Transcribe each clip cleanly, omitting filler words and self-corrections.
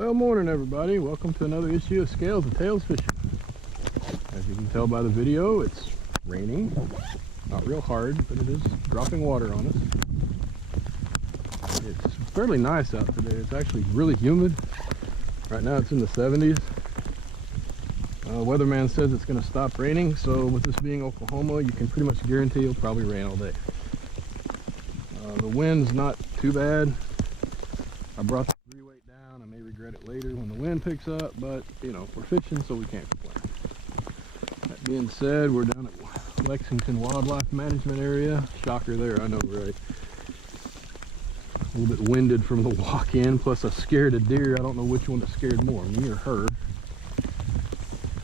Well, morning everybody. Welcome to another issue of Scales and Tails Fishing. As you can tell by the video, it's raining. Not real hard, but it is dropping water on us. It's fairly nice out today. It's actually really humid. Right now it's in the 70s. Weatherman says it's going to stop raining, so with this being Oklahoma, you can pretty much guarantee it'll probably rain all day. The wind's not too bad. I brought the 3-weight down. I may regret it later when the wind picks up, but you know, we're fishing, so we can't complain. That being said, we're down at Lexington Wildlife Management area. Shocker there, I know, right? A little bit winded from the walk in, plus I scared a deer. I don't know which one that scared more, me or her,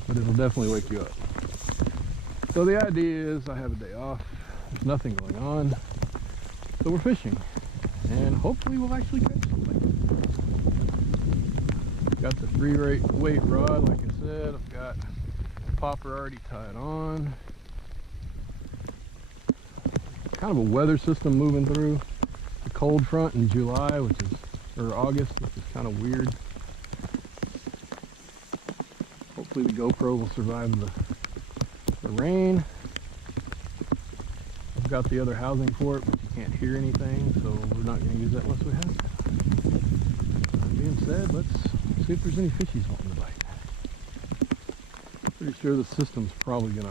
but it'll definitely wake you up. So the idea is I have a day off. There's nothing going on, so we're fishing, and hopefully we'll actually catch something. Got the 3-weight rod, like I said. I've got the popper already tied on. Kind of a weather system moving through. The cold front in July, or August, which is kind of weird. Hopefully the GoPro will survive the rain. I've got the other housing for it, but you can't hear anything, so we're not going to use that unless we have to. That being said, let's see if there's any fishies wanting to bite. Pretty sure the system's probably going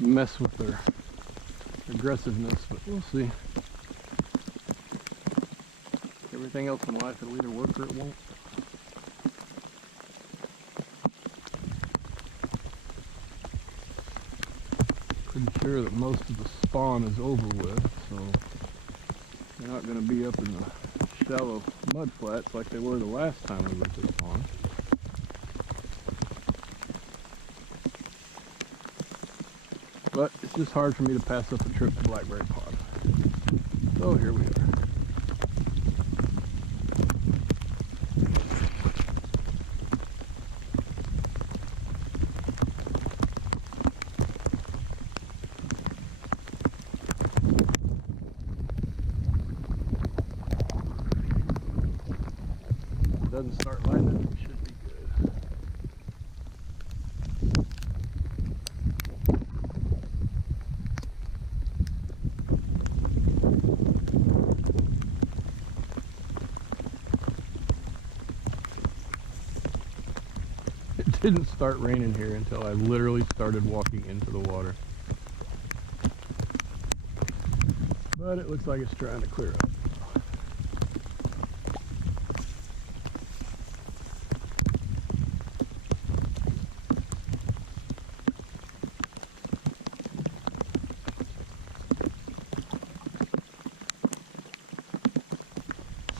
to mess with their aggressiveness, but we'll see. Everything else in life, it'll either work or it won't. Pretty sure that most of the spawn is over with, so they're not going to be up in the shallow mud flats like they were the last time we went to the pond. But it's just hard for me to pass up a trip to Blackberry Pond. So here we are. If it doesn't start lightning, we should be good. It didn't start raining here until I literally started walking into the water. But it looks like it's trying to clear up.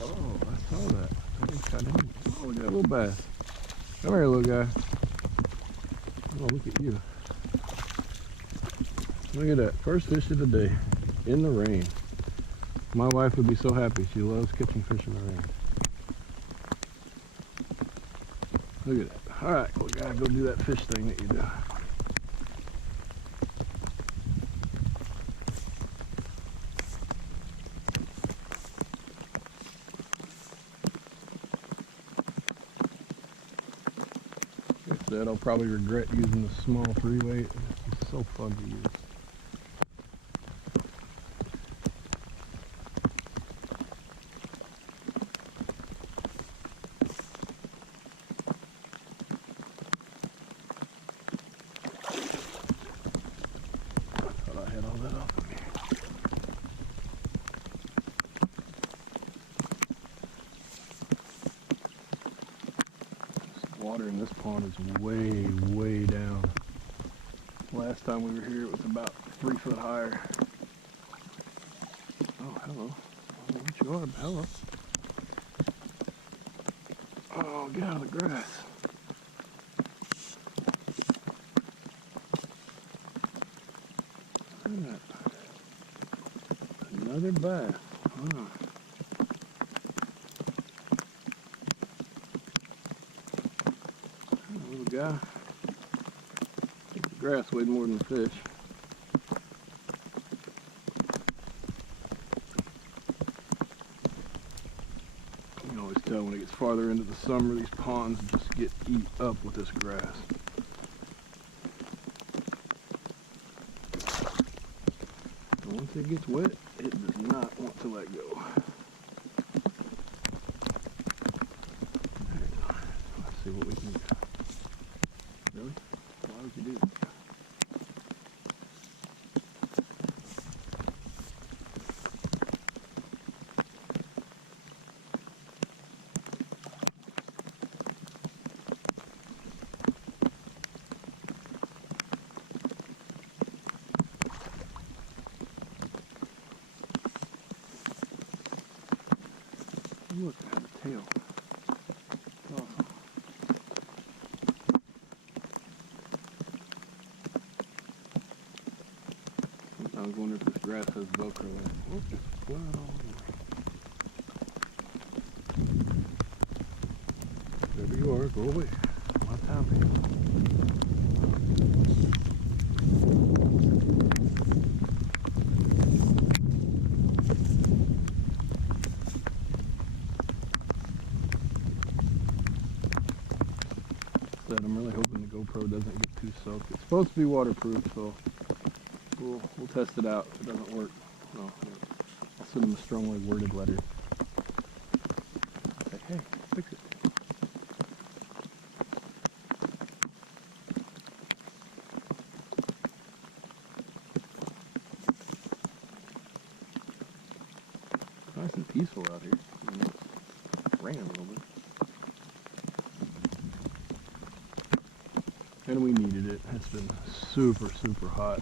Oh, I saw that. I think I did. Oh, we got a little bass. Come here, little guy. Oh, look at you. Look at that. First fish of the day. In the rain. My wife would be so happy. She loves catching fish in the rain. Look at that. Alright, little guy, go do that fish thing that you do. I'll probably regret using the small 3-weight. It's so fun to use. I thought I had all that off of me. Water in this pond is way down. Last time we were here it was about 3 foot higher. Oh, hello. I don't know what you are, but hello. Oh, get out of the grass. Look at that. Another bass. Oh. Little guy. I think the grass weighed more than the fish. farther into the summer, these ponds just get eat up with this grass. And once it gets wet, it does not want to let go. Let's see what we can do. Really? Why would you do that? Look, it has a tail. Awesome. I was wondering if this grass has Velcro in it. Oh, just flat all the way. There you are. Go away. My time, people. I'm really hoping the GoPro doesn't get too soaked. It's supposed to be waterproof, so we'll test it out. If it doesn't work, no, I'll send them a strongly worded letter. Say, hey, fix it. It's nice and peaceful out here. I mean, it's raining a little bit. And we needed it. It's been super, super hot.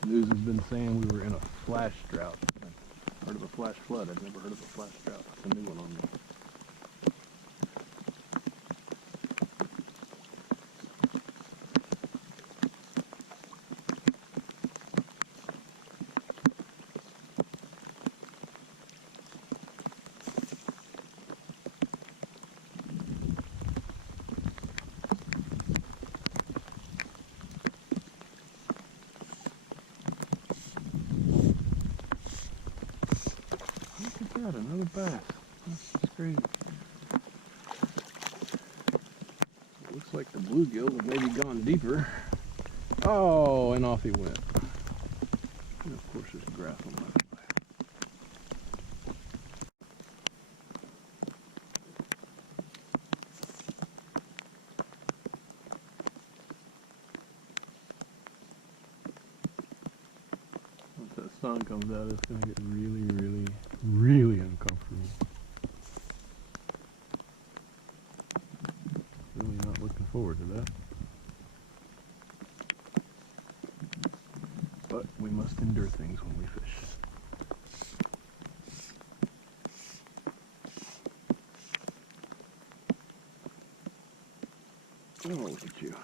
The news has been saying we were in a flash drought. I've heard of a flash flood. I've never heard of a flash drought. That's a new one on me. Look at that, another bass. That's crazy. Looks like the bluegill has maybe gone deeper. Oh, and off he went. And of course there's grass on my fly. Once that sun comes out, it's going to get really, really, really uncomfortable. Really not looking forward to that. But we must endure things when we fish. Oh, look at you.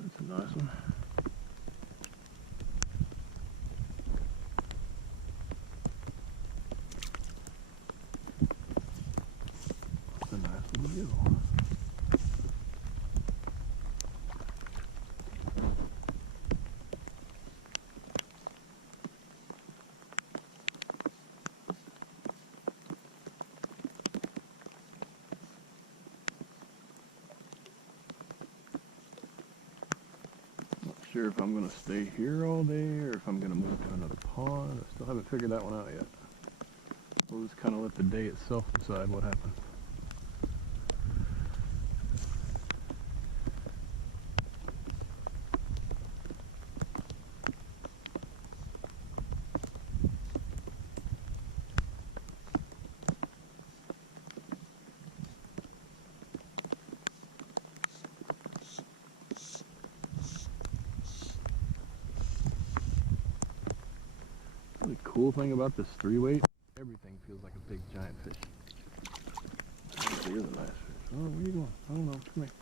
That's a nice one. That's a nice little gill. Sure if I'm going to stay here all day or if I'm going to move to another pond. I still haven't figured that one out yet. We'll just kind of let the day itself decide what happens. The cool thing about this 3-weight, everything feels like a big giant fish. Here's a nice fish. Oh, where are you going? I don't know. Come here.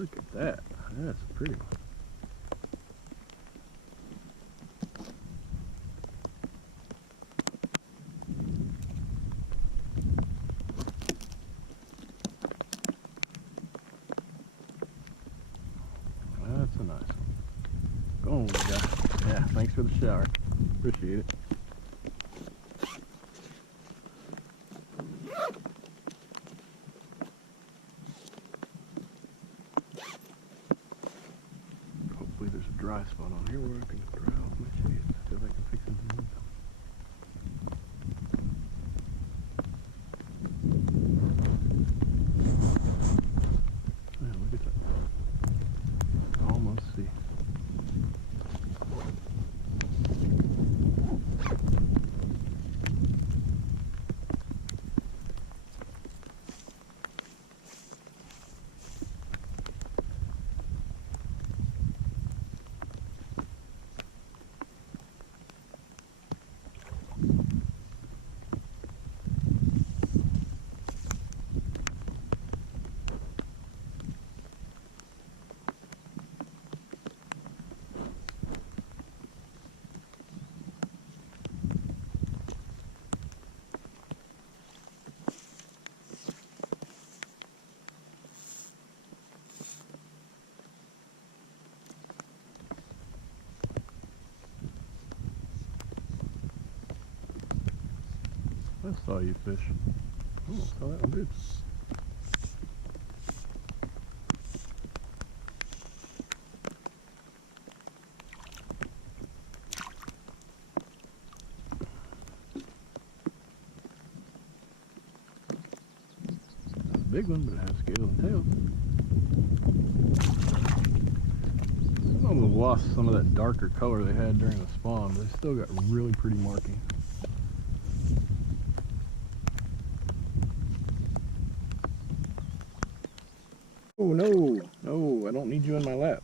Look at that. That's a pretty one. That's a nice one. Go on, guy. Yeah, thanks for shower. Appreciate it. Hopefully there's a dry spot on here where I can dry off my shade. See if I can fix it in the meantime. Yeah, look at that. Almost see. I saw you fish. Oh, I saw that one good. Not a big one, but it has scales and tails. Some of them have lost some of that darker color they had during the spawn, but they still got really pretty marking. Oh no, no, I don't need you in my lap.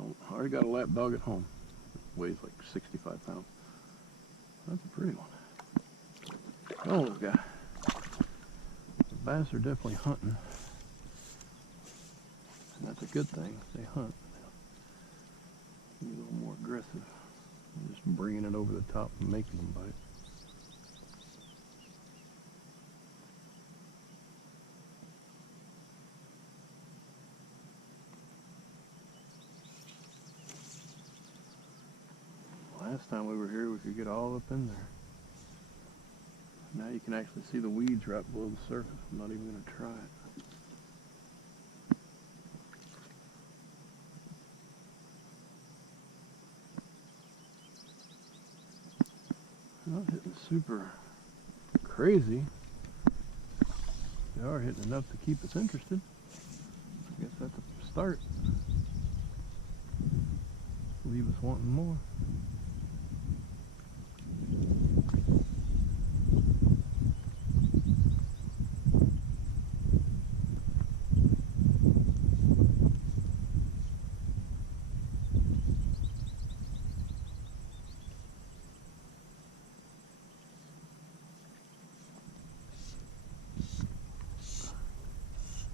I already got a lap dog at home. It weighs like 65 pounds. That's a pretty one. Oh, God. The bass are definitely hunting. And that's a good thing. They hunt. Be a little more aggressive. Just bringing it over the top and making them bite. Last time we were here, we could get all up in there. Now you can actually see the weeds right below the surface. I'm not even going to try it. Not hitting super crazy. They are hitting enough to keep us interested. I guess that's a start. Leave us wanting more.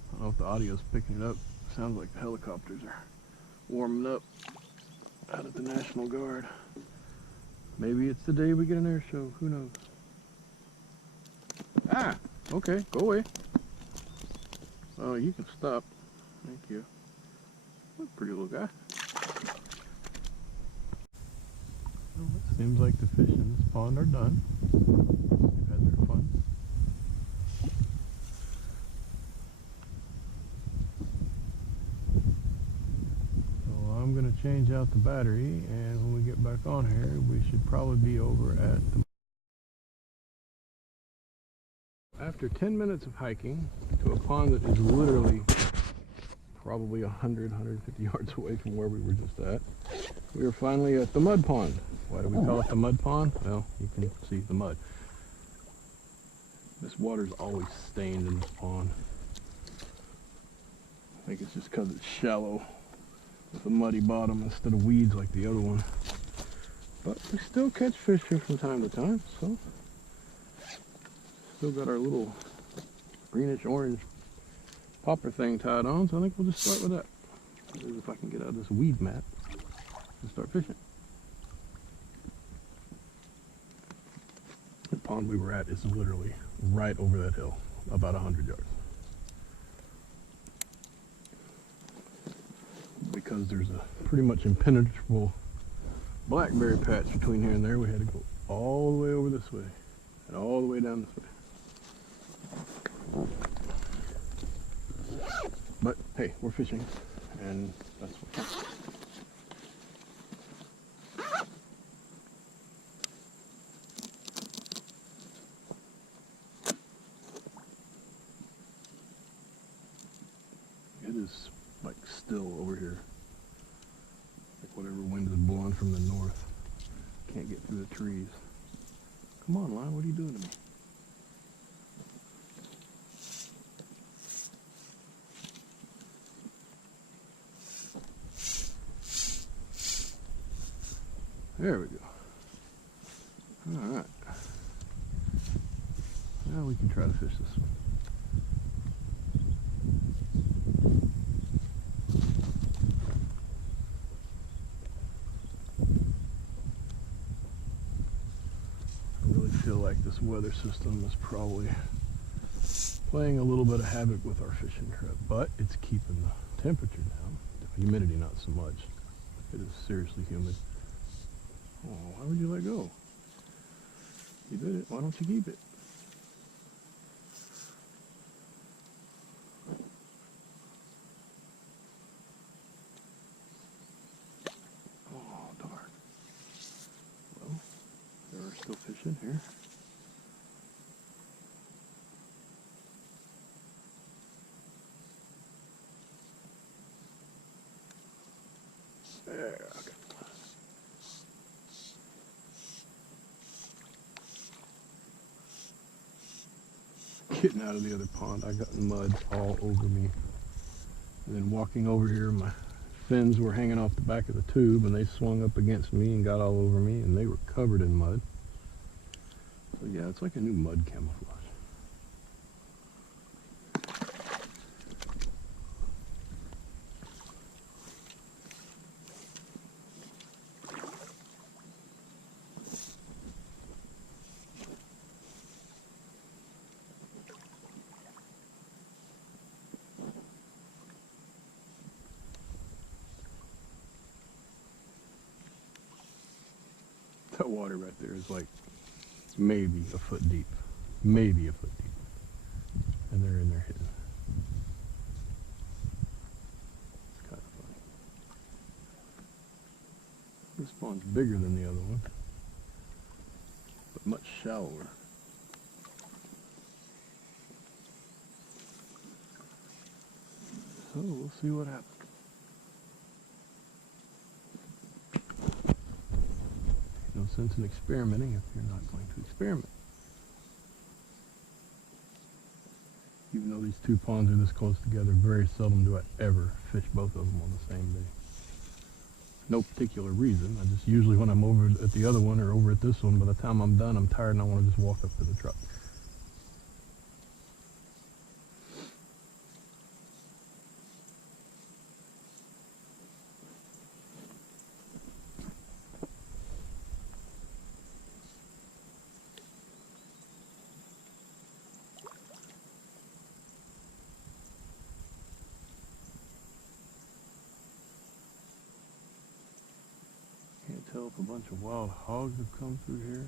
I don't know if the audio's picking it up. Sounds like the helicopters are warming up out at the National Guard. Maybe it's the day we get an air show. Who knows? Ah! Okay, go away. Oh, you can stop. Thank you. What a pretty little guy. Well, it seems like the fish in this pond are done. They've had their fun. I'm going to change out the battery, and when we get back on here, we should probably be over at the... After 10 minutes of hiking to a pond that is literally probably 150 yards away from where we were just at, we are finally at the mud pond. Why do we call it the mud pond? Well, you can see the mud. This water's always stained in this pond. I think it's just because it's shallow with a muddy bottom instead of weeds like the other one. But we still catch fish here from time to time, so still got our little greenish orange popper thing tied on, so I think we'll just start with that. See if I can get out of this weed mat and start fishing. The pond we were at is literally right over that hill, about 100 yards. Because because there's a pretty much impenetrable blackberry patch between here and there. We had to go all the way over this way and all the way down this way. But hey, we're fishing, and that's what counts. It is like still over here, like whatever wind is blowing from the north. Can't get through the trees. Come on, Lion, what are you doing to me? There we go. Alright. Now we can try to fish this one. I really feel like this weather system is probably playing a little bit of havoc with our fishing trip, but it's keeping the temperature down. The humidity not so much. It is seriously humid. Oh, why would you let go? You did it. Why don't you keep it? Oh, darn. Well, there are still fish in here. There, okay. Getting out of the other pond, I got mud all over me. And then walking over here, my fins were hanging off the back of the tube, and they swung up against me and got all over me, and they were covered in mud. So yeah, it's like a new mud camouflage. That water right there is like maybe a foot deep. Maybe a foot deep. And they're in there hitting. It's kind of funny. This pond's bigger than the other one, but much shallower. So we'll see what happens. No sense in experimenting if you're not going to experiment. Even though these two ponds are this close together, very seldom do I ever fish both of them on the same day. No particular reason. I just usually when I'm over at the other one or over at this one, by the time I'm done, I'm tired and I want to just walk up to the truck. Tell if a bunch of wild hogs have come through here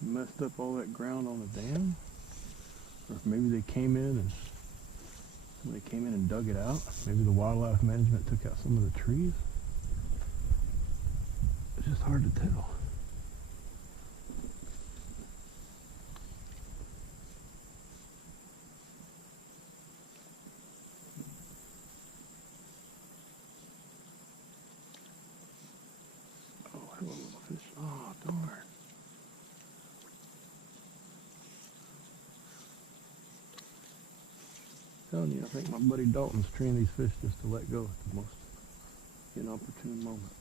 and messed up all that ground on the dam, or if maybe they came in and somebody came in and dug it out. Maybe the wildlife management took out some of the trees. It's just hard to tell. Fish. Oh, darn. Telling you, I think my buddy Dalton's treating these fish just to let go at the most inopportune moment.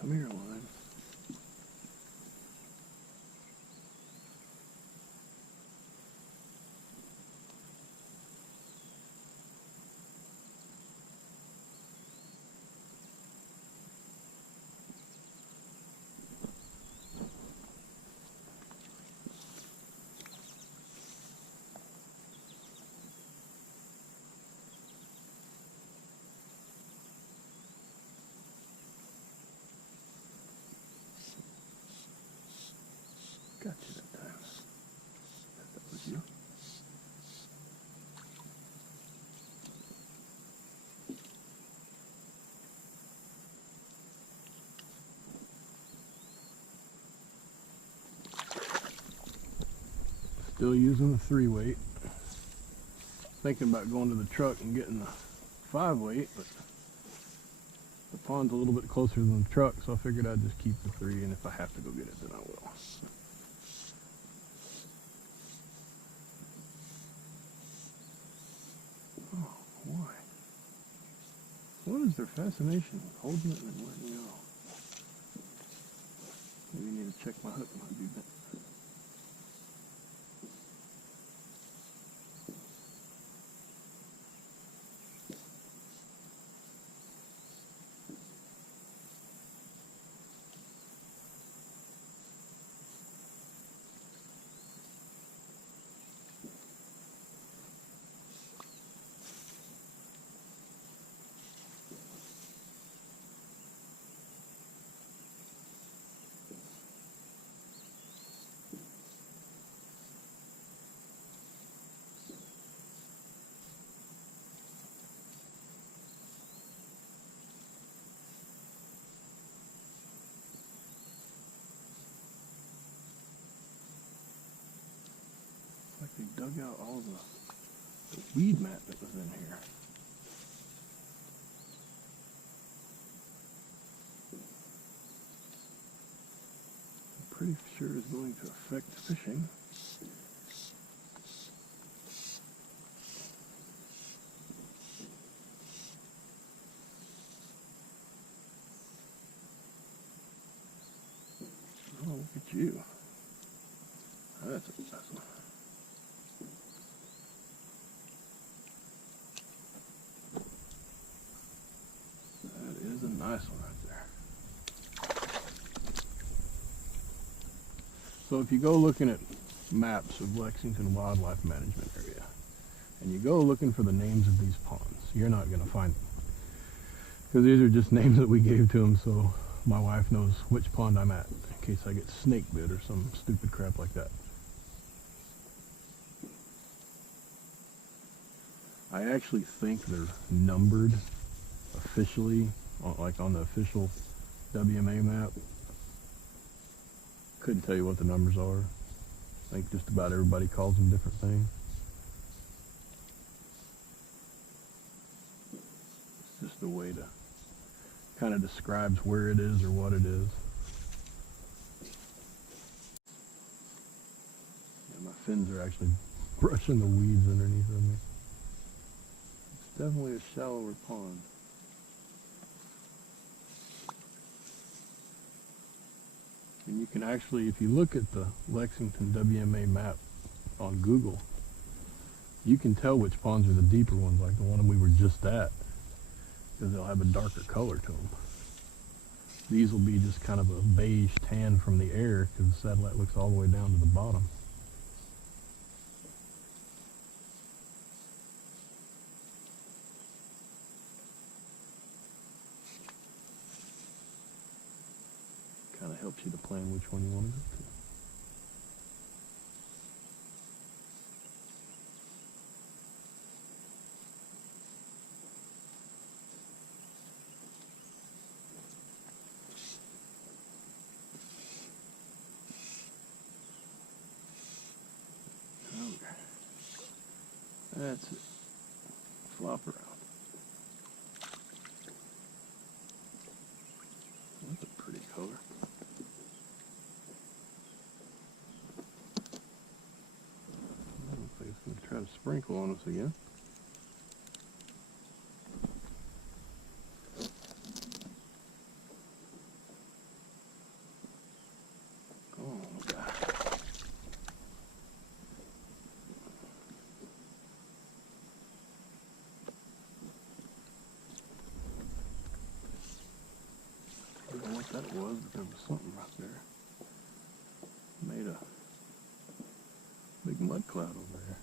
Come here, Lion. Still using the 3-weight. Thinking about going to the truck and getting the 5-weight, but the pond's a little bit closer than the truck, so I figured I'd just keep the 3, and if I have to go get it, then I will. Oh, why? What is their fascination with holding it and then letting go? Maybe I need to check my hook, might be bent. Like they dug out all the weed mat that was in here. I'm pretty sure it's going to affect fishing. Oh, look at you. That's a mess. That is a nice one right there. So if you go looking at maps of Lexington Wildlife Management Area, and you go looking for the names of these ponds, you're not going to find them. Because these are just names that we gave to them so my wife knows which pond I'm at, in case I get snake bit or some stupid crap like that. I actually think they're numbered officially, like on the official W.M.A map. Couldn't tell you what the numbers are. I think just about everybody calls them different things. It's just a way to kind of describes where it is or what it is. Yeah, my fins are actually brushing the weeds underneath of me. It's definitely a shallower pond. And you can actually, if you look at the Lexington W.M.A map on Google, you can tell which ponds are the deeper ones, like the one we were just at, because they'll have a darker color to them. These will be just kind of a beige tan from the air, because the satellite looks all the way down to the bottom. Kind of helps you to plan which one you want to go to. That's it. Flop around. That's a pretty color. Looks like it's going to try to sprinkle on us again. Oh, God. I don't know what that was, but there was something right there. Made a big mud cloud over there.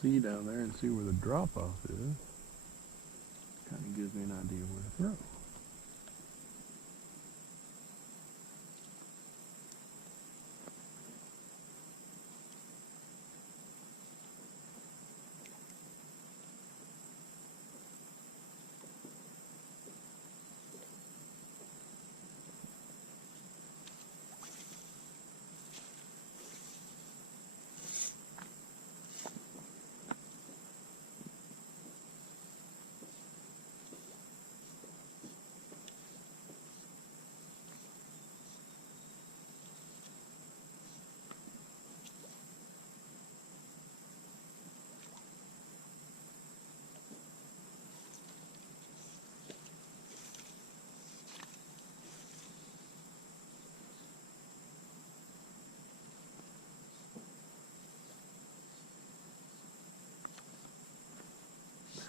see down there and see where the drop off is. Kind of gives me an idea where to throw.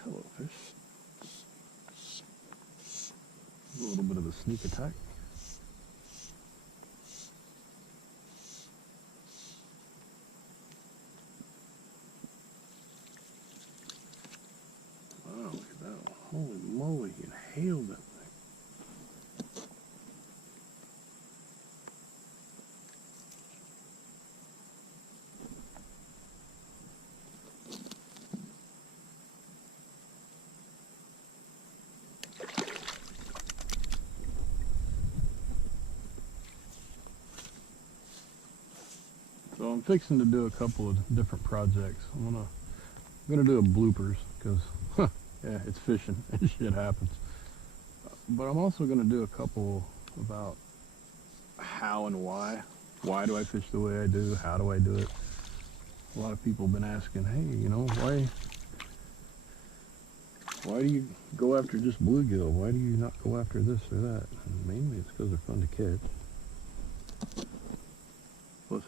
Hello, fish. A little bit of a sneak attack. Wow, look at that. Holy moly, he inhaled that thing. So I'm fixing to do a couple of different projects. I'm gonna do a bloopers because, yeah, it's fishing and shit happens. But I'm also gonna do a couple about how and why. Why do I fish the way I do? How do I do it? A lot of people have been asking, hey, you know, why do you go after just bluegill? Why do you not go after this or that? And mainly it's because they're fun to catch. Plus